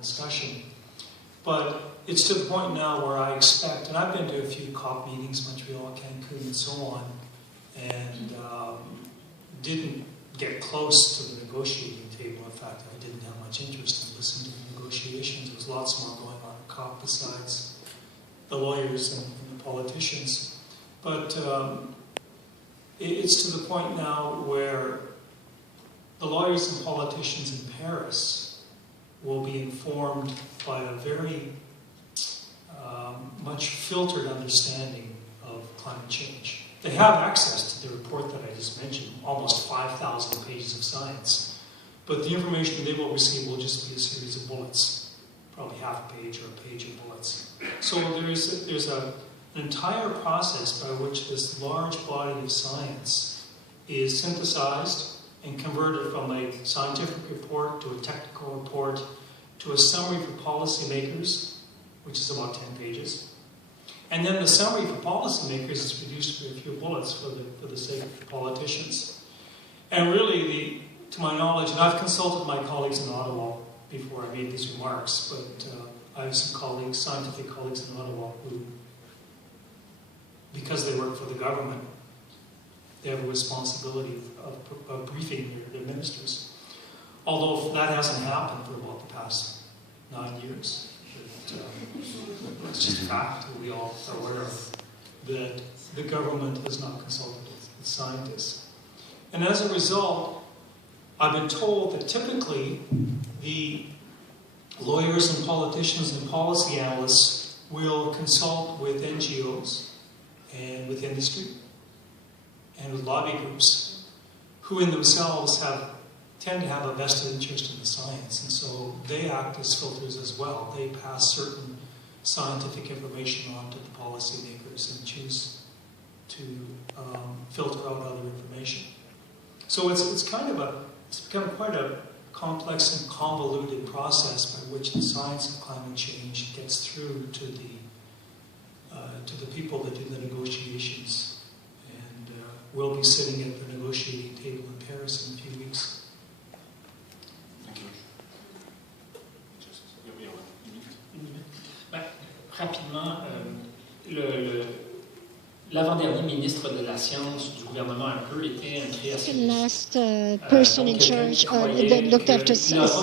discussion. But it's to the point now where I expect, and I've been to a few COP meetings, Montreal, Cancun, and so on, and didn't get close to the negotiating table. In fact, I didn't have much interest in listening to the negotiations. There was lots more going on at COP besides the lawyers and the politicians. But it's to the point now where the lawyers and politicians in Paris will be informed by a very much filtered understanding of climate change. They have access to the report that I just mentioned, almost 5,000 pages of science, but the information they will receive will just be a series of bullets, probably half a page or a page of bullets. So there's an entire process by which this large body of science is synthesized and converted from a scientific report to a technical report to a summary for policymakers, which is about 10 pages. And then the summary for policymakers is reduced to a few bullets for the sake of politicians. And really, to my knowledge, and I've consulted my colleagues in Ottawa before I made these remarks, but I have some colleagues, scientific colleagues in Ottawa who, because they work for the government, they have a responsibility of briefing their ministers. Although that hasn't happened for about the past 9 years. It's just a fact that we all are aware of, that the government has not consulted with scientists. And as a result, I've been told that typically the lawyers and politicians and policy analysts will consult with NGOs and with industry and with lobby groups who in themselves tend to have a vested interest in the science, and so they act as filters as well. They pass certain scientific information on to the policymakers and choose to filter out other information. So it's become quite a complex and convoluted process by which the science of climate change gets through to the people that do the negotiations. And we'll be sitting at the negotiating table in Paris in a few weeks. Rapidement, l'avant-dernier ministre de la Science du gouvernement un peu était un créationniste. Last person in charge that looked after science,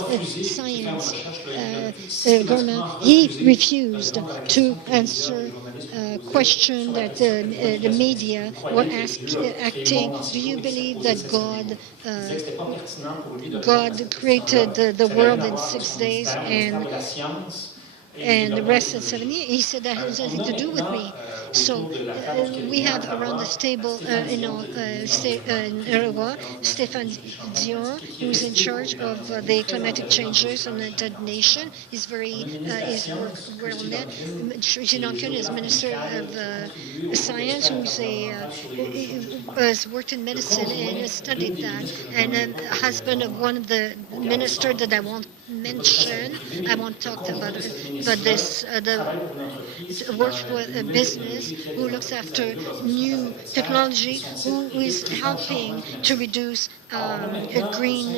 government, he refused to answer a question that the media were acting. Do you believe that God created the world in 6 days and the rest in 7 years? He said that has nothing to do with me. So we have around this table in Uruguay, Stéphane Dion, who is in charge of the climatic changes in the United Nations. He's well known. Jean Kun is Minister of Science, who has worked in medicine and has studied that, and husband of one of the ministers that I won't mention. I won't talk about this. Works with a business who looks after new technology, who is helping to reduce green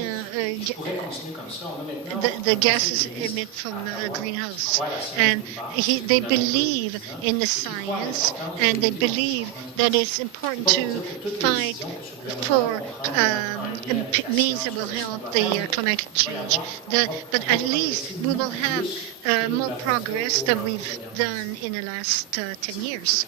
the gases emit from a greenhouse. And they believe in the science, and they believe that it's important to fight for means that will help the climatic change. But at least we will have more progress than we've done in the last 10 years.